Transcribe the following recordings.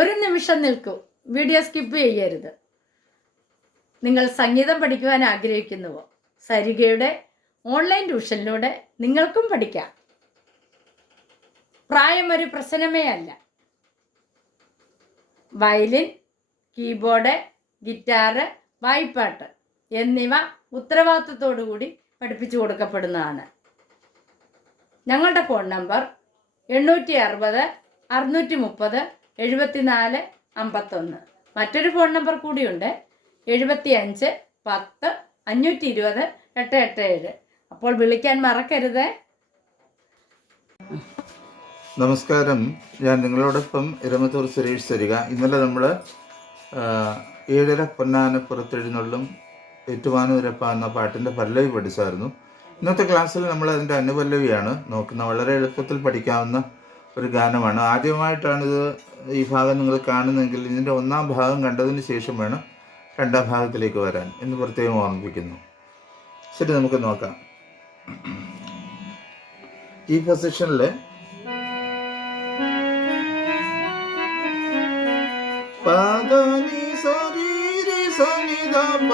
ഒരു നിമിഷം നിൽക്കൂ, വീഡിയോ സ്കിപ്പ് ചെയ്യരുത്. നിങ്ങൾ സംഗീതം പഠിക്കുവാൻ ആഗ്രഹിക്കുന്നുവോ? സരിഗയുടെ ഓൺലൈൻ ട്യൂഷനിലൂടെ നിങ്ങൾക്കും പഠിക്കാം. പ്രായം ഒരു പ്രശ്നമേ അല്ല. വയലിൻ, കീബോർഡ്, ഗിറ്റാറ്, വായ്പ്പാട്ട് എന്നിവ ഉത്തരവാദിത്വത്തോടുകൂടി പഠിപ്പിച്ചു കൊടുക്കപ്പെടുന്നതാണ്. ഞങ്ങളുടെ ഫോൺ നമ്പർ 860 630 74 51. മറ്റൊരു ഫോൺ നമ്പർ കൂടിയുണ്ട്, 75 10 520 887. അപ്പോൾ വിളിക്കാൻ മറക്കരുത്. നമസ്കാരം, ഞാൻ നിങ്ങളോടൊപ്പം ഇരമത്തൂർ സുരേഷ് സരിക. ഇന്നലെ നമ്മൾ 7 പൊന്നാന പുറത്തെഴുന്നള്ളും ഏറ്റുമാനൂരപ്പ എന്ന പാട്ടിൻ്റെ പല്ലവി പഠിച്ചായിരുന്നു. ഇന്നത്തെ ക്ലാസ്സിൽ നമ്മൾ അതിൻ്റെ അനുപല്ലവിയാണ് നോക്കുന്നത്. വളരെ എളുപ്പത്തിൽ പഠിക്കാവുന്ന ഒരു ഗാനമാണ്. ആദ്യമായിട്ടാണിത് ഈ ഭാഗം നിങ്ങൾ കാണുന്നതെങ്കിൽ ഇതിൻ്റെ ഒന്നാം ഭാഗം കണ്ടതിന് ശേഷം വേണം രണ്ടാം ഭാഗത്തിലേക്ക് വരാൻ എന്ന് പ്രത്യേകം ഓർമ്മിപ്പിക്കുന്നു. ശരി, നമുക്ക് നോക്കാം. ഈ പൊസിഷനിൽ പാദനി സരീരി സനിദപ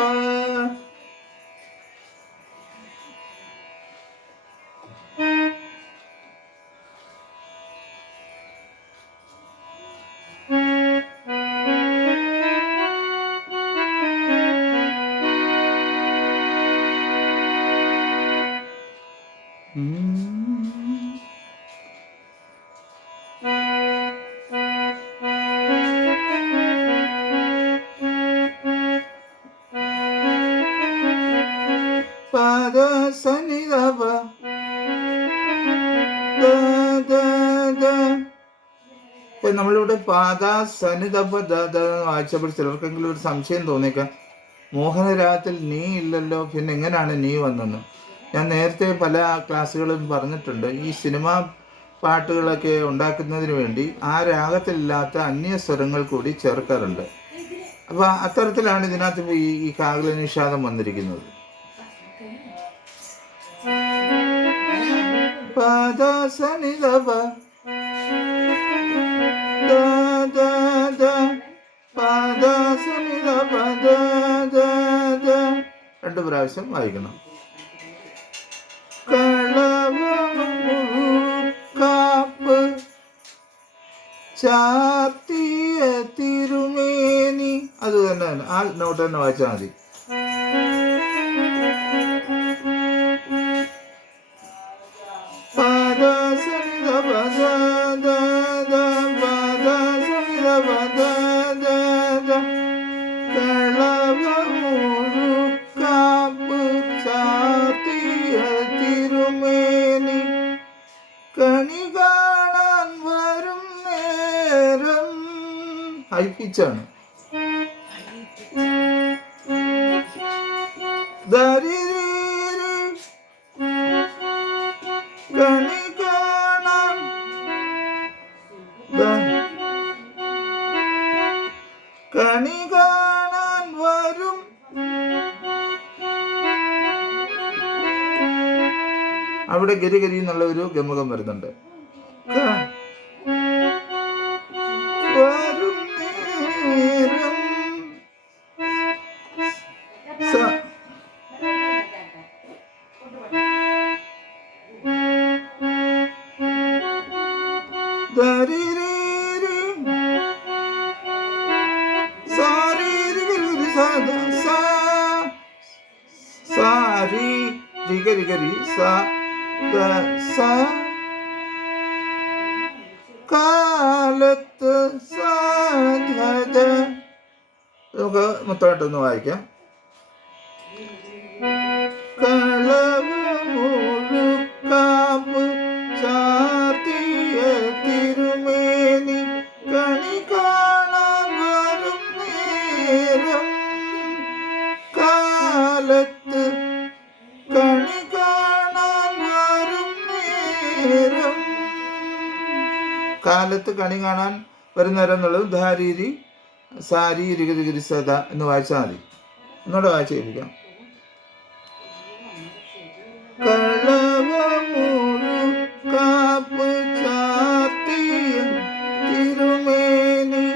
നമ്മളിവിടെ പാദ സനിതപ വായിച്ചപ്പോൾ ചിലർക്കെങ്കിലും ഒരു സംശയം തോന്നിയേക്കാം, മോഹനരാഗത്തിൽ നീ ഇല്ലല്ലോ, പിന്നെ എങ്ങനെയാണ് നീ വന്നെന്ന്. ഞാൻ നേരത്തെ പല ക്ലാസ്സുകളും പറഞ്ഞിട്ടുണ്ട്, ഈ സിനിമാ പാട്ടുകളൊക്കെ ഉണ്ടാക്കുന്നതിന് വേണ്ടി ആ രാഗത്തിലില്ലാത്ത അന്യ സ്വരങ്ങൾ കൂടി ചേർക്കാറുണ്ട്. അപ്പോൾ അത്തരത്തിലാണ് ഇതിനകത്ത് ഈ കാകല നിഷാദം വന്നിരിക്കുന്നത്. പാദ സനിതപ രണ്ട് പ്രാവശ്യം വായിക്കണം. കാപ്പ് ചാത്തിയ തിരുമേനി, അത് തന്നെ ആ നോട്ട് തന്നെ വായിച്ചാൽ മതി. കണി കാണാൻ വരും നേരം ഹൈപ്പിച്ചാണ്. കണി കാണാൻ കണി കാണാൻ വരും. അവിടെ ഗരിഗരി എന്നുള്ള ഒരു ഗമകം വരുന്നുണ്ട്. വരും നേരം കാലത്ത് സാധത. നമുക്ക് മൊത്തമായിട്ടൊന്ന് വായിക്കാം. കളവമുഴുക്കാപ്പ് ചാർത്തിയ തിരുമേനി കണി കാണാൻ വരും നേരം കാലത്ത് കണി കാണാൻ വരും നേരം. കാലത്ത് കണി കാണാൻ വരുന്നേരം എന്നുള്ളത് ധാരീരി സാരി രിഗിരി സദ എന്ന് വായിച്ചാൽ മതി. എന്നോട് വായിച്ച് കേൾപ്പിക്കാം. കളവമുഴുക്കാപ്പ് ചാർത്തിയ തിരുമേനി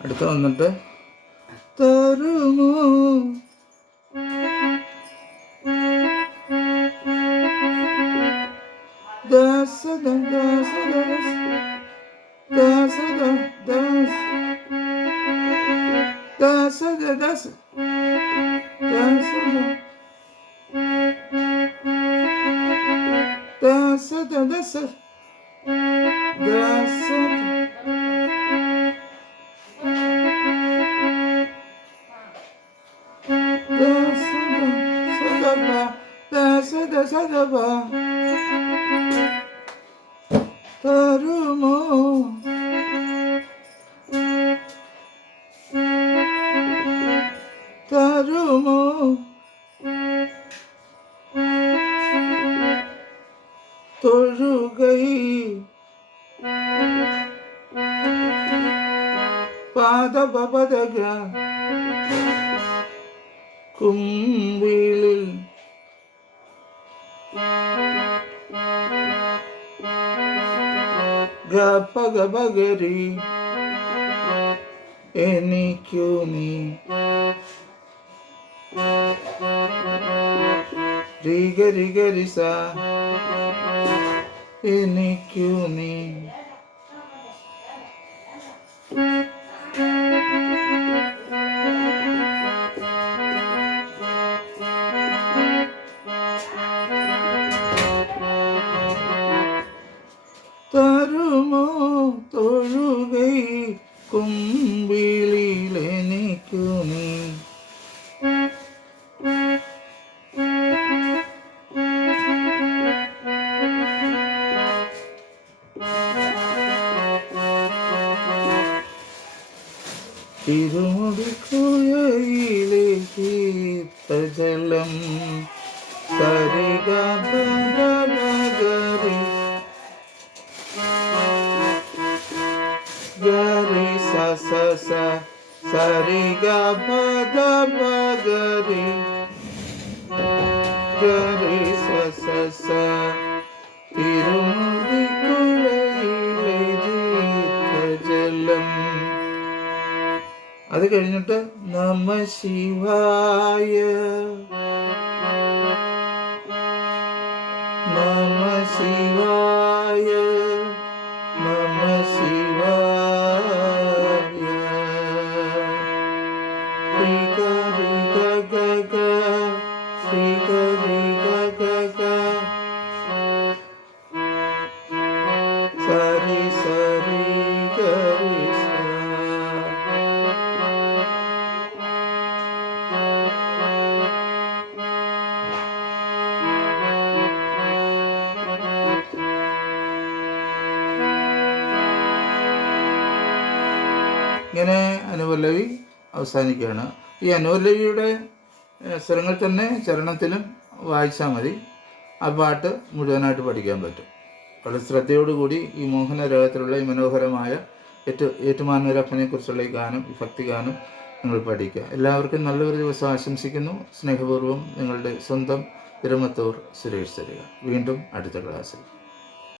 അടുത്ത വന്നിട്ട് തരുമോ ദാസദ ദാസദ ദാസദ ദാസ ദാസദ ദാസ ദാസദ ദാസദ ദാസ തരുമോ തരുമോ തൊഴുകൈ പാദപദക കുമ്പിളിൽ ഗപഗരി എനിക്കു നീ ഗരിസ എനിക്കു നീ തരുമോ തൊഴുകൈ കുമ്പിളിൽ എനിക്കു നീ തിരുമുടിക്കുഴയിലെ തീർത്ഥജലം സരിഗരി ഗരി സ സരിഗരി ഗരി സ തിരുമുടിക്കുഴയിലെ തീർത്ഥജലം. അത് കഴിഞ്ഞിട്ട് നമ ശിവായ നമ ശിവായ നമ ശിവായ ശ്രീ ഗരി ഗ ശ്രീ ഗരി ഗ സരി സരി ഗരി സ. ഇങ്ങനെ അനുപല്ലവി അവസാനിക്കുകയാണ്. ഈ അനുപല്ലവിയുടെ സ്വരങ്ങൾ തന്നെ ചരണത്തിലും വായിച്ചാൽ മതി. ആ പാട്ട് മുഴുവനായിട്ട് പഠിക്കാൻ പറ്റും. വളരെ ശ്രദ്ധയോടുകൂടി ഈ മോഹന രാഗത്തിലുള്ള ഈ മനോഹരമായ ഏറ്റുമാനൂരപ്പനെക്കുറിച്ചുള്ള ഈ ഗാനം, ഈ ഭക്തിഗാനം നിങ്ങൾ പഠിക്കുക. എല്ലാവർക്കും നല്ലൊരു ദിവസം ആശംസിക്കുന്നു. സ്നേഹപൂർവ്വം നിങ്ങളുടെ സ്വന്തം തിരുമത്തൂർ സുരേഷ് തരിക. വീണ്ടും അടുത്ത ക്ലാസ്സിൽ.